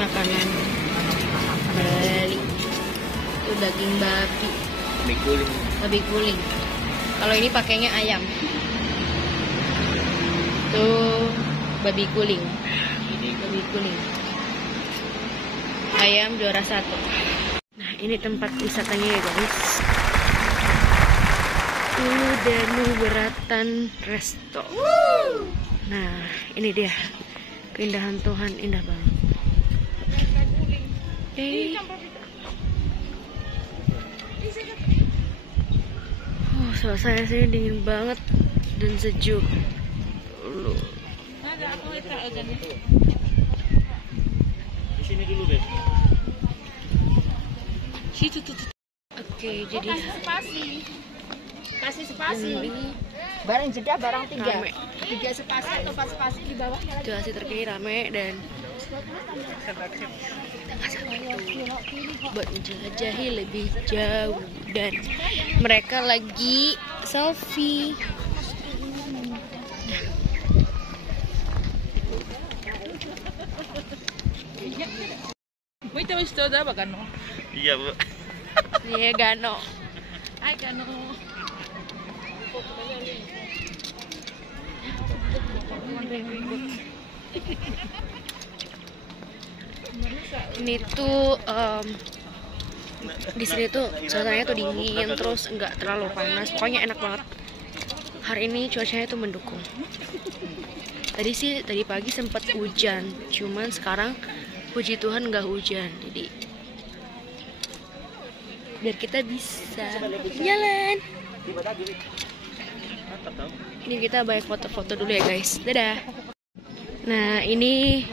makanan Bali. Itu daging babi. Babi guling. Kalau ini pakainya ayam. Tuh babi guling. Babi guling. Ayam juara 1. Nah, ini tempat wisatanya ya guys. Danu Beratan Resto. Nah, ini dia keindahan Tuhan, indah banget. Suasana sini dingin banget dan sejuk. Di sini dulu deh. Oke, jadi kasih spasi. Barang jeda barang 3. 3 spasi atau 4 spasi di bawah. situasi terkini rame dan buat menjelajahi lebih jauh dan mereka lagi selfie. Wait, tahu itu apa kan? Iya, Bu. Iya, Gano. Hai Gano. Ini tuh di sini tuh suasananya tuh dingin, terus nggak terlalu panas, pokoknya enak banget. Hari ini cuacanya tuh mendukung. Tadi pagi sempat hujan, cuman sekarang puji Tuhan nggak hujan, jadi biar kita bisa jalan. Ini kita banyak foto-foto dulu ya guys. Dadah. Nah, ini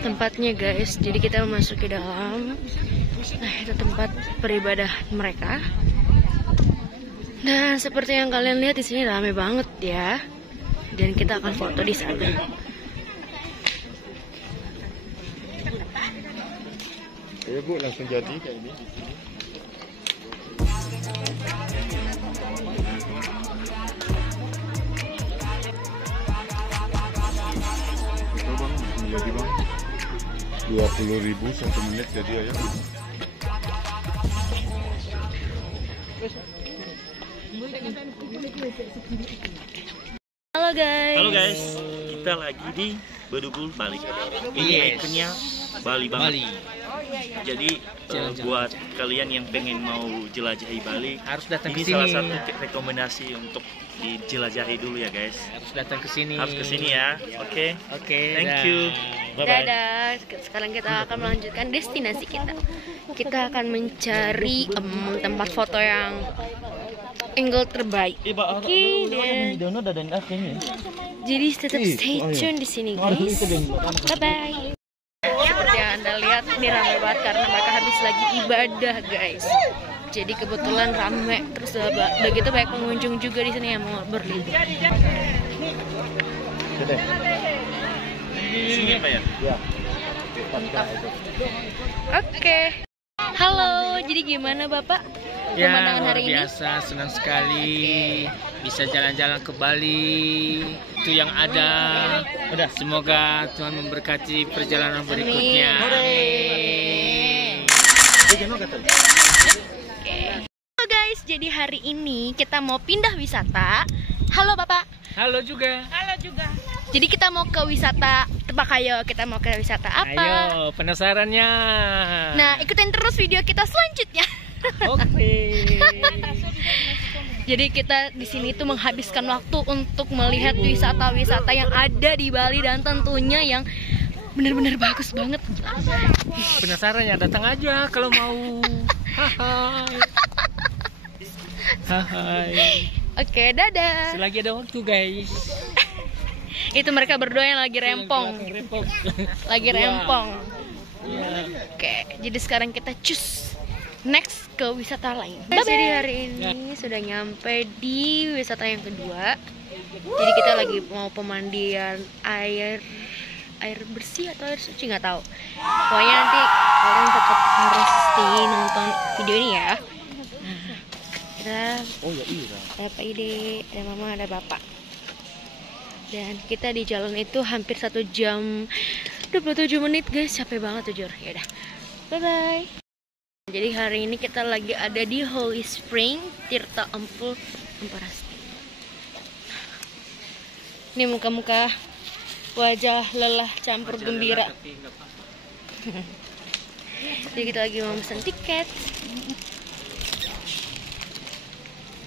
tempatnya guys. Jadi kita memasuki dalam. Nah, itu tempat beribadah mereka. Nah, seperti yang kalian lihat di sini ramai banget ya. Dan kita akan foto di sana. Ya Bu, langsung jadi kayak ini. Itu Bang, jadi Bang 20.000 1 menit jadi ayam. Halo guys. Halo guys, kita lagi di Bedugul, Bali. Ini ikonnya Bali banget. Jadi buat kalian yang pengen mau jelajahi Bali, harus datang ke ini sini. salah satu rekomendasi untuk dijelajahi dulu ya guys. Harus datang ke sini. Harus ke sini ya. Oke. Oke. Thank you. Bye bye. Dadah. Sekarang kita akan melanjutkan destinasi kita. Kita akan mencari tempat foto yang angle terbaik. Jadi tetap stay tune di sini guys. Bye bye. Seperti yang Anda lihat ini ramai banget karena mereka habis lagi ibadah guys. Jadi kebetulan ramai, terus udah gitu banyak pengunjung juga di sini yang mau berlibur. Sini apa ya? Oke. Halo, jadi gimana Bapak? Ya, Pemandangan luar hari ini? biasa, senang sekali bisa jalan-jalan ke Bali. Itu yang ada. Semoga Tuhan memberkati perjalanan berikutnya. Halo guys, jadi hari ini kita mau pindah wisata. Halo Bapak. Halo juga. Jadi kita mau ke wisata Tebak, ayo kita mau ke wisata apa? Ayo, penasarannya. Nah, ikutin terus video kita selanjutnya. Oke. Jadi kita di sini tuh menghabiskan waktu untuk melihat wisata-wisata yang ada di Bali dan tentunya yang benar-benar bagus banget. Penasarannya, datang aja kalau mau. Hai. Oke, dadah. Selagi ada waktu guys. Itu mereka berdua yang lagi rempong. Lagi rempong. Ya. Oke, jadi sekarang kita cus next ke wisata lain. Jadi hari ini sudah nyampe di wisata yang kedua. Jadi kita lagi mau pemandian air bersih atau air suci nggak tahu. Pokoknya nanti kalian tetap harus stay nonton video ini ya. Kita ada Pak Ide, ada Mama, ada Bapak. Dan kita di jalan itu hampir 1 jam 27 menit guys, capek banget jujur. Ya udah. Bye bye. Jadi hari ini kita lagi ada di Holy Spring Tirta Ampul Amparaste. Ini muka-muka wajah lelah campur gembira. Jadi kita lagi mau pesan tiket.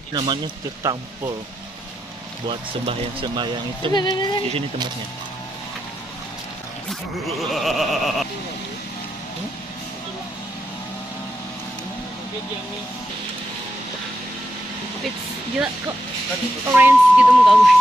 Namanya Tirta Ampul. Buat sembahyang itu di sini tempatnya. It's gila kok orange gitu muka gue.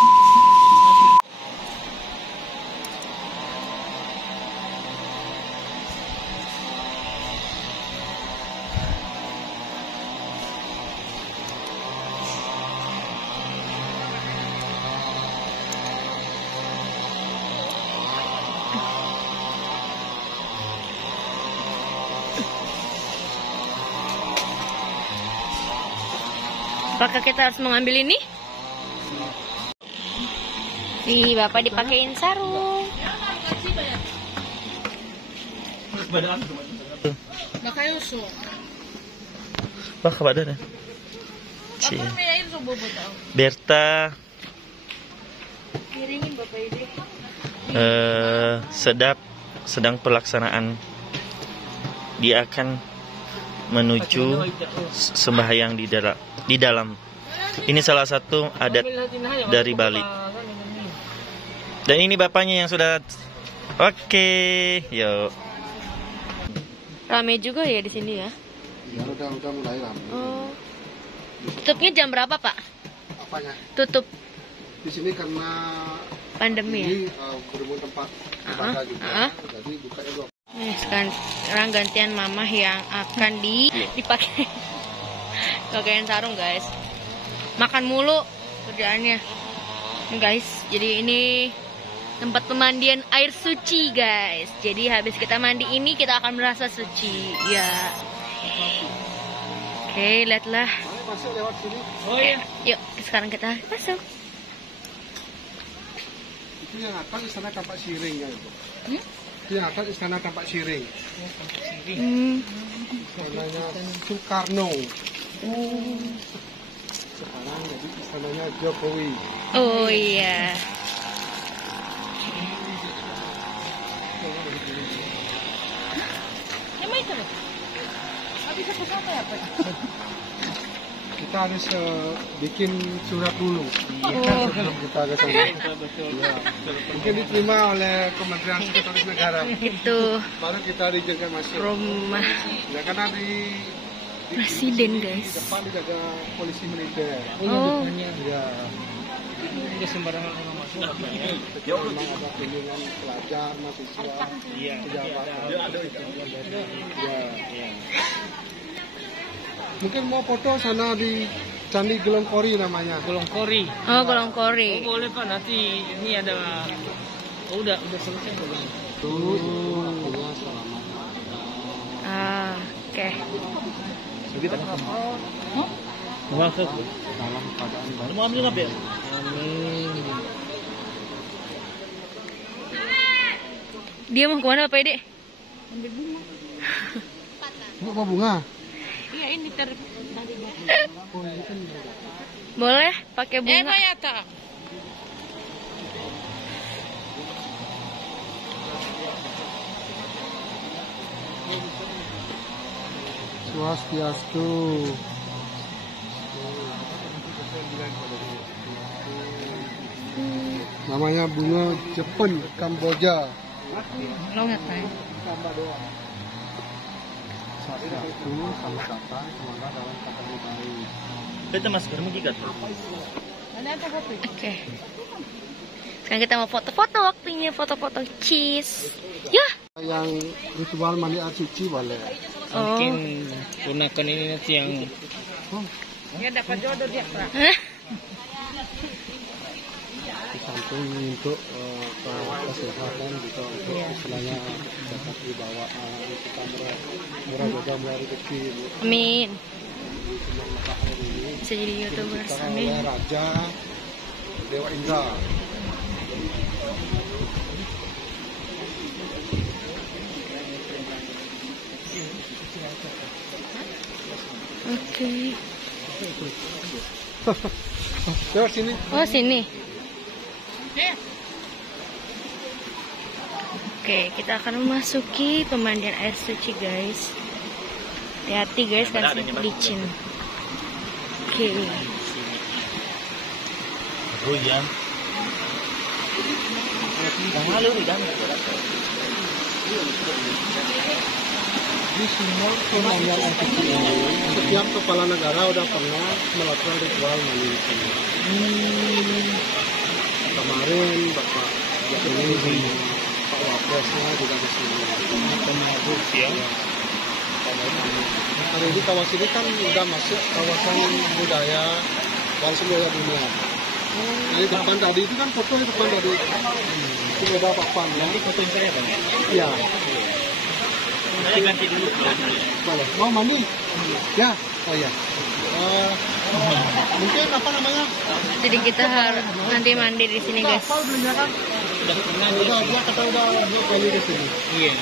Apakah kita harus mengambil ini? Nih, Bapak dipakein sarung. Bah, kabar dah. Berta. Kiringin Bapak ini. Sedang pelaksanaan. Dia akan menuju sembahyang di dalam. Ini salah satu adat dari Bali. Dan ini bapaknya yang sudah. Oke, yuk. Rame juga ya di sini ya? Ya udah mulai ramai. Oh. Tutupnya jam berapa, Pak? Apanya? Tutup Di sini karena pandemi ya? ini berhubung tempat ibadah juga, jadi bukanya 2. Nih, sekarang gantian Mama yang akan dipakai pakaian sarung guys. Makan mulu kerjaannya guys. Jadi ini tempat pemandian air suci guys. Jadi habis kita mandi ini kita akan merasa suci ya. Oke, lihatlah. Masuk lewat sini. Oh iya. Yuk sekarang kita masuk. Itu yang akan istana Tampak Siring ya itu. Itu yang akan istana Tampak Siring. Istananya Soekarno. Sekarang jadi istananya Jokowi. Oh iya. Kita harus bikin surat dulu sebelum kita ke sana. Ya. Mungkin diterima oleh Kementerian Sekretaris Negara. Itu Baru kita diizinkan masuk. rumah Ya karena di presiden guys. depan dijaga polisi militer. Oh. Ya. Udah sembarangan orang masuk. Memang ada bimbingan pelajar, mahasiswa, pejabat. Ya. Mungkin mau foto sana di Candi Gelongkori namanya. Golongkori. Oh, Golongkori. Oh, boleh Pak, nanti ini ada. Oh, udah selesai belum? Tuh, ya selamat. Oke. Masuk. Dalam keadaan baik. Mau ambil apa ya? Amin. Dia mau kemana Pak Ide? Bu, mau bunga? Iya ini Oh, ini kan Boleh pakai bunga. tak. Swastiastu. Namanya bunga Jepun Kamboja. Lo ngapain? Tambah doang. Swastiastu, selamat datang, semoga dalam keadaan baik. Kita maskermu gigat. Oke. Sekarang kita mau foto-foto, waktunya foto-foto cheese. Ya. Yang ritual mandi air suci boleh. Oh. Mungkin gunakan ini nanti yang Ya dapat jodoh dia, Pak. Hah? Di samping untuk kesehatan juga untuk istilahnya dapat dibawa kita murah juga murah rezeki. Amin. Maka hari ini Bisa jadi YouTuber. diciptakan Amin. oleh Raja Dewa Indra. Oke. Lewat sini. Oh, sini. Oke, kita akan memasuki pemandian air suci, guys. Hati-hati, guys, kan licin. Oke. Hujan. Di semua pemandian air suci ini, setiap kepala negara udah pernah melakukan ritual mandi di sini. Kemarin Bapak Jokowi, Pak Wapresnya juga di sini. Penabuk ya. Hari ini kawasan ini kan udah masuk kawasan budaya warisan budaya dunia. Jadi depan tadi itu kan foto di depan tadi. Itu beda papan ya. Nanti fotoin saya Bang ya? Iya. Ganti dulu. Boleh. Mau mandi? Ya. Oh ya. Mungkin apa namanya? Jadi kita harus nanti mandi di sini, guys. Kapal belinya kan? Udah, dia kata udah kali di sini. Iya.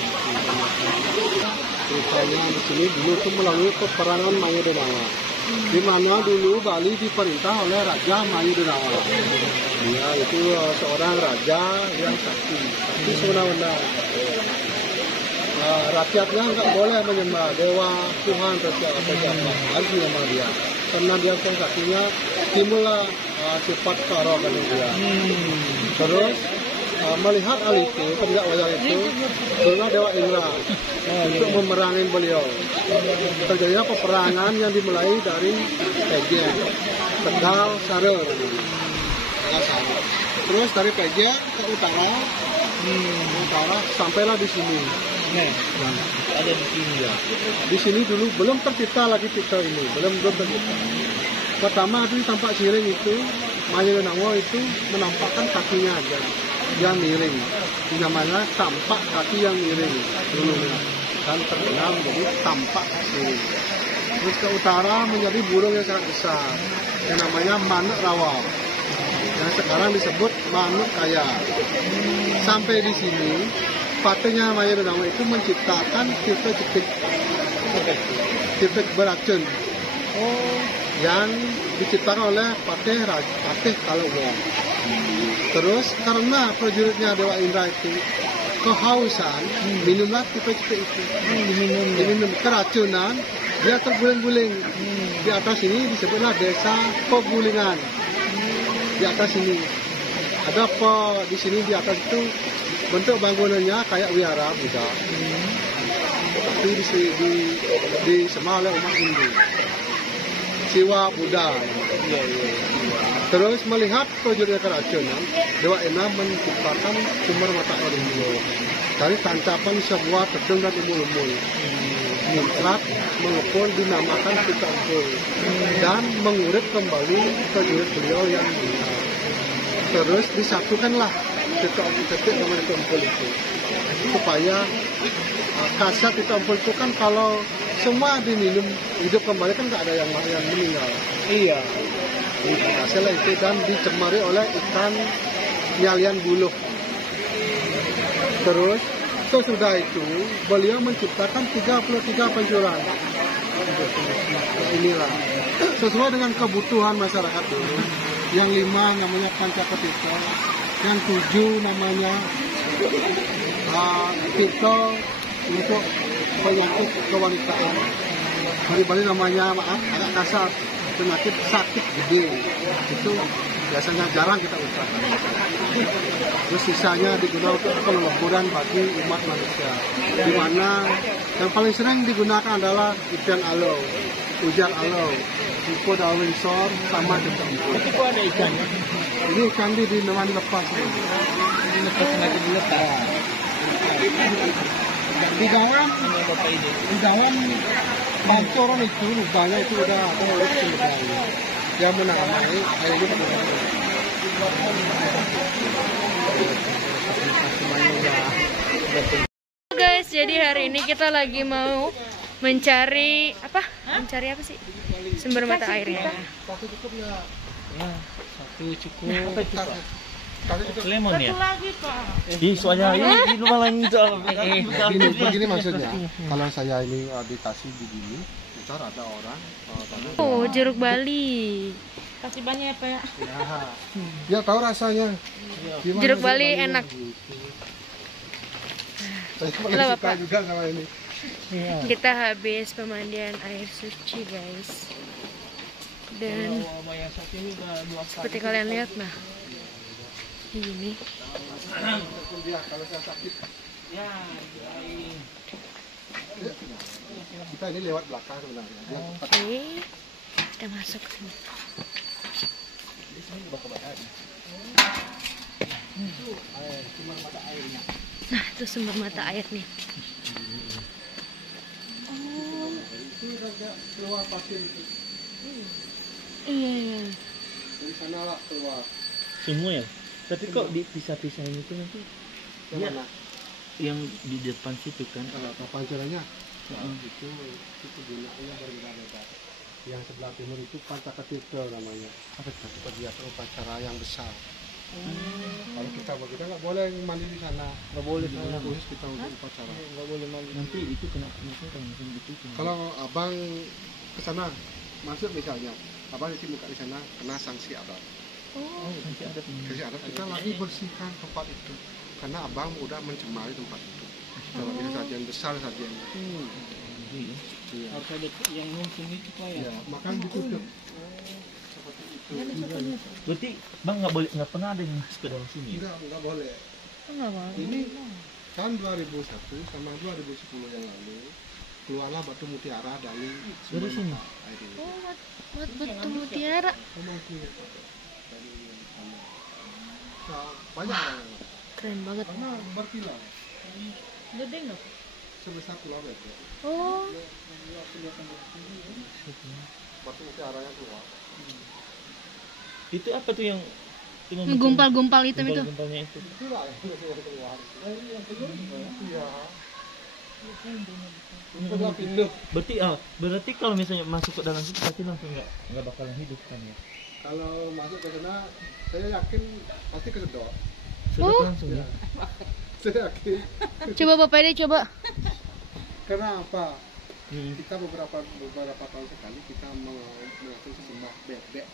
Ceritanya di sini dulu tuh melalui peperangan Maya Denawa. Di mana dulu Bali diperintah oleh Raja Maya Denawa. Dia itu seorang raja yang sakti sewenang-wenang. Rakyatnya nggak boleh menyembah dewa, Tuhan, atau siapa harus menyembah dia. Karena dia saktinya timbullah sifat kearogan dia. Terus melihat hal itu, kerja wajah itu, turunlah Dewa Indra untuk memerangi beliau. Terjadinya peperangan yang dimulai dari Peje, Tegal, Sare. Terus dari Peje ke utara, sampailah di sini. Ada di sini ya. Di sini dulu belum tercipta lagi titel ini, belum tercipta. Pertama itu tampak siring itu, Maya Denawa itu menampakkan kakinya aja yang miring, namanya tampak kaki yang miring dulunya, dan terkenal menjadi tampak miring. Terus ke utara menjadi burung yang sangat besar, yang namanya manuk rawa, yang sekarang disebut manuk kaya. Sampai di sini, patenya Maya Denawa itu menciptakan titik beracun, yang diciptakan oleh Patih Kalungga. Terus karena prajuritnya Dewa Indra itu kehausan, minumlah tipe-tipe itu. Diminum keracunan, dia terguling-guling. Di atas ini disebutlah desa Pegulingan. Di atas ini ada di sini di atas itu bentuk bangunannya kayak wihara Buddha. Tapi disembah oleh umat Hindu. Siwa Buddha. Terus melihat prajuritnya keracunan, Dewa Indra menciptakan sumber mata air ini dari tancapan sebuah tedung dan umul-umul. Muncrat mengepul dinamakan Tika Empul dan mengurip kembali prajurit beliau yang meninggal. Terus disatukanlah Tika Empul itu supaya kasat Tika Empul itu kan kalau semua diminum hidup kembali kan nggak ada yang meninggal. Iya. Hasilnya itu dan dicemari oleh ikan nyalian buluh. Terus sesudah itu beliau menciptakan 33 penjuran. Inilah sesuai dengan kebutuhan masyarakat dulu. Yang 5 namanya Pancaketiko, yang 7 namanya Tito untuk penyakit kewanitaan. Bali namanya agak kasar, penyakit sakit gede. Itu biasanya jarang kita ucapkan. Terus sisanya digunakan untuk peleburan bagi umat manusia. Di mana yang paling sering digunakan adalah ikan alo, ujar alo, tipe daun winsor, sama dengan itu. Itu ada ikannya. Ini ikan di dewan lepas. Ini lepas sengaja dilepas. Di dalam bancoran itu lubangnya itu udah ada urut sebenarnya yang menamai air itu. Guys, jadi hari ini kita lagi mau mencari apa? Mencari apa sih? Sumber mata airnya. Satu cukup. Apa itu, Pak? Lemon ya? Ih, soalnya ini lumayan soal. Begini maksudnya, kalau saya ini dikasih begini, ntar ada orang Oh, jeruk Bali. Kasih banyak ya Pak ya. ya tahu rasanya. Gimana Jeruk Bali enak. Saya Halo, paling suka Bapak. juga sama ini. Kita habis pemandian air suci, guys. Dan seperti kalian lihat, nah, ini Dia kalau saya sakit. Kita ini lewat belakang sebenarnya. Dia oke. Kita masuk ke sini. Nah, itu sumber mata air nih. itu agak keluar pasir itu. Iya. Dari sana lah keluar. Semua ya. Tapi kok dipisah-pisahin itu nanti? Yang Iya. mana? Yang di depan situ kan? Kalau kapal jalannya, itu gunanya berbeda-beda. Yang sebelah timur itu Pancaketirta namanya. Itu kegiatan upacara yang besar. Kalau kita nggak boleh mandi di sana, nggak boleh sana khusus kita untuk upacara. Nggak boleh mandi. Nanti itu kena misalnya kalau musim gitu. Kalau abang ke sana masuk misalnya, abang isi muka di sana kena sanksi adat. Nanti ada Sanksi adat kita lagi bersihkan tempat itu karena abang udah mencemari tempat itu. Kalau ini sajian besar sajiannya. Iya. Harus ada yang musim itu Pak ya. Iya, makan ditutup. Berarti bang nggak pernah ada yang masuk ke dalam sini? Enggak boleh. Enggak mau. Ini tahun 2001 sama 2010 yang lalu keluarlah batu mutiara dari sumber sini? mata air ini. Oh, buat betul mutiara. Memang punya Pak. Dari yang sana. Nah, banyak orang yang masuk. Keren banget. Karena berkilau Gede nggak? sebesar pulau itu. Oh, Batu mutiaranya keluar. Itu apa tuh yang gumpal-gumpal itu. gumpal-gumpalnya itu? Itulah yang keluar. Ini yang belum. Iya. Setelah pindah. Berarti kalau misalnya masuk ke dalam situ pasti langsung nggak bakalan hidup kan ya? Kalau masuk ke sana, saya yakin pasti kesedot. Sedot langsung ya? Saya yakin. Coba Bapak Ede coba. Kenapa? Kita beberapa tahun sekali kita melakukan sesembah bebek.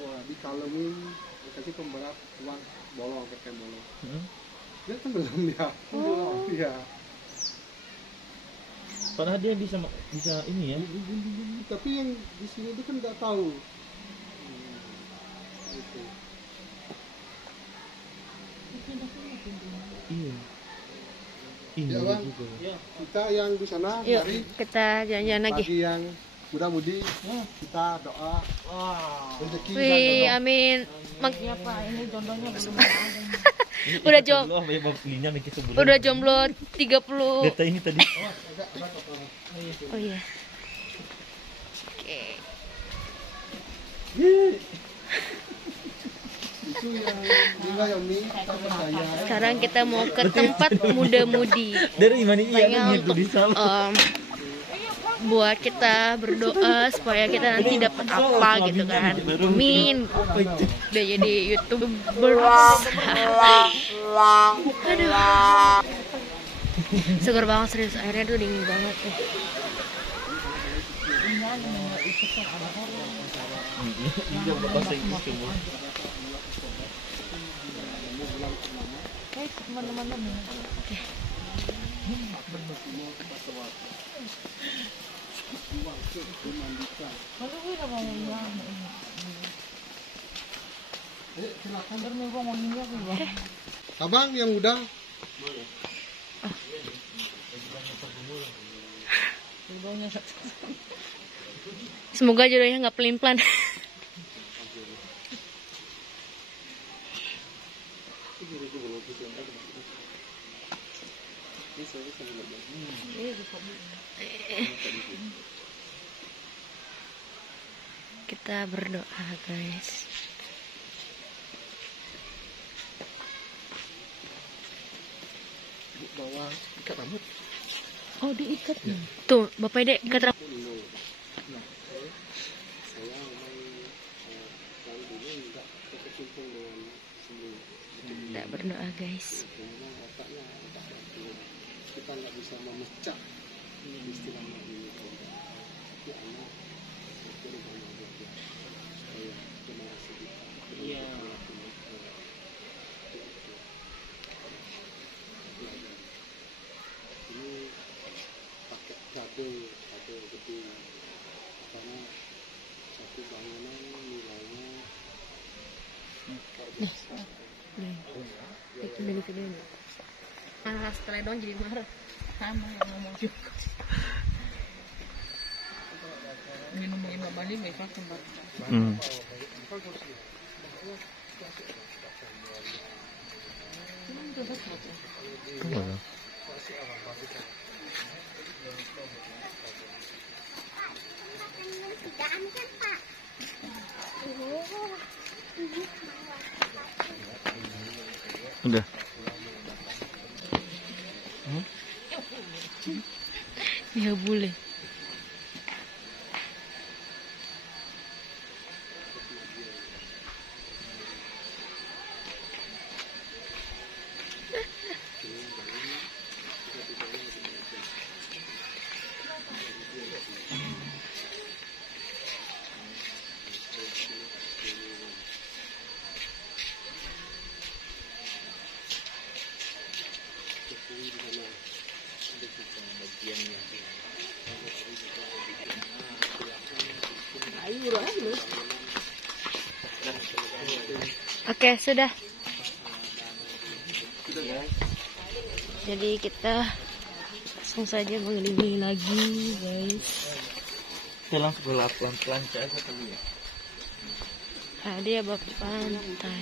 Wah, dikalungin, dikasih pemberat uang bolong, keken bolong. Dia tenggelam dia. Iya. Padahal dia bisa ini ya? Tapi yang di sini itu kan nggak tahu. Gitu. Iya. Ini Ya, Bang. juga. Kita yang di sana Yuk, mari kita jalan-jalan lagi. bagi yang muda-mudi kita doa rezeki dan Wih, jodoh. amin. Iya Pak, ini jodohnya belum Udah jomblo. Udah Udah jomblo 30. Data ini tadi. Oh iya. Oke. Itu yang Lingga Yomi kita percaya. Sekarang kita mau ke tempat muda-mudi. Dari mana iya Kayaknya kan untuk di sana. buat kita berdoa supaya kita nanti dapat apa gitu kan. Amin. Udah jadi YouTuber. Aduh. Seger banget serius, airnya tuh dingin banget nih. Iya bahasa Inggris semua. Oke. Abang yang udah Semoga jodohnya nggak pelin-pelan. Kita berdoa, guys. bawa ikat rambut. Oh, diikat. Tuh, Bapak Ede ikat rambut. Saya memang tahun dulu nggak terkecimpung dengan seni. Kita berdoa, guys. Memang otaknya agak kita nggak bisa memecah istilahnya ini. Iya. Ini pakai cabe gede karena satu bangunan nilainya Setelah doang jadi marah. Sama yang ngomong juga. Ngomongin Mbak Bali nggak ikhlas Mbak. Udah. Ya boleh. Oke, sudah. Jadi kita langsung saja mengelilingi lagi, guys. Kita langsung gelap pelan-pelan aja kali ya. Ada ya bab pantai.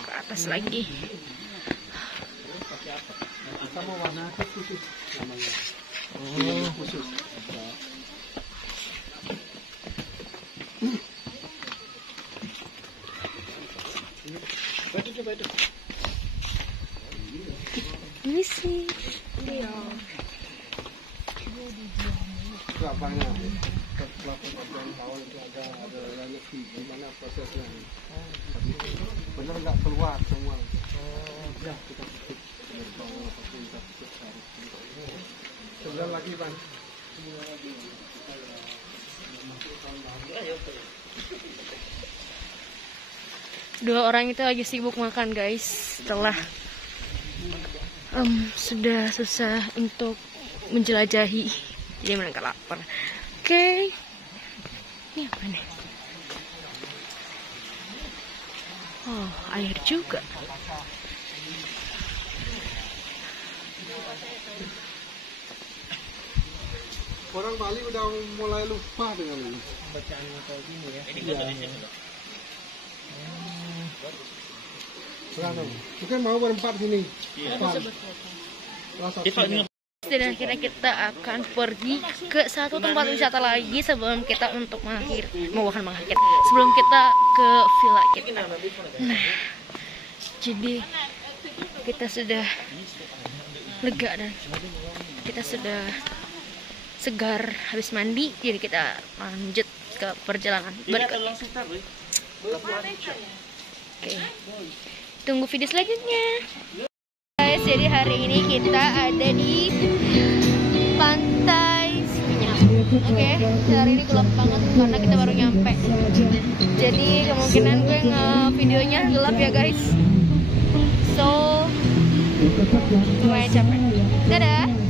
Ke atas lagi. sama warna khusus namanya. Khusus. Coba itu. Ini sih. Iya. Kelapanya, kelapa yang bawah itu ada lagi gimana prosesnya. Benar nggak keluar semua. Ya kita tutup. Sebentar lagi Bang. Dua orang itu lagi sibuk makan, guys. Setelah sudah susah untuk menjelajahi, jadi mereka lapar. Oke. Ini apa nih? Oh, air juga. Orang Bali udah mulai lupa dengan ini. Bacaan atau gini ya. Mungkin mau berempat gini. Dan akhirnya kita akan pergi ke satu tempat wisata lagi sebelum kita untuk sebelum kita ke villa kita. Nah, jadi kita sudah lega dan kita sudah segar habis mandi, jadi kita lanjut ke perjalanan berikutnya. Oke, tunggu video selanjutnya. Guys, jadi hari ini kita ada di pantai Seminyak. Oke, hari ini gelap banget karena kita baru nyampe. Jadi kemungkinan gue videonya gelap ya guys. So, lumayan capek. Dadah.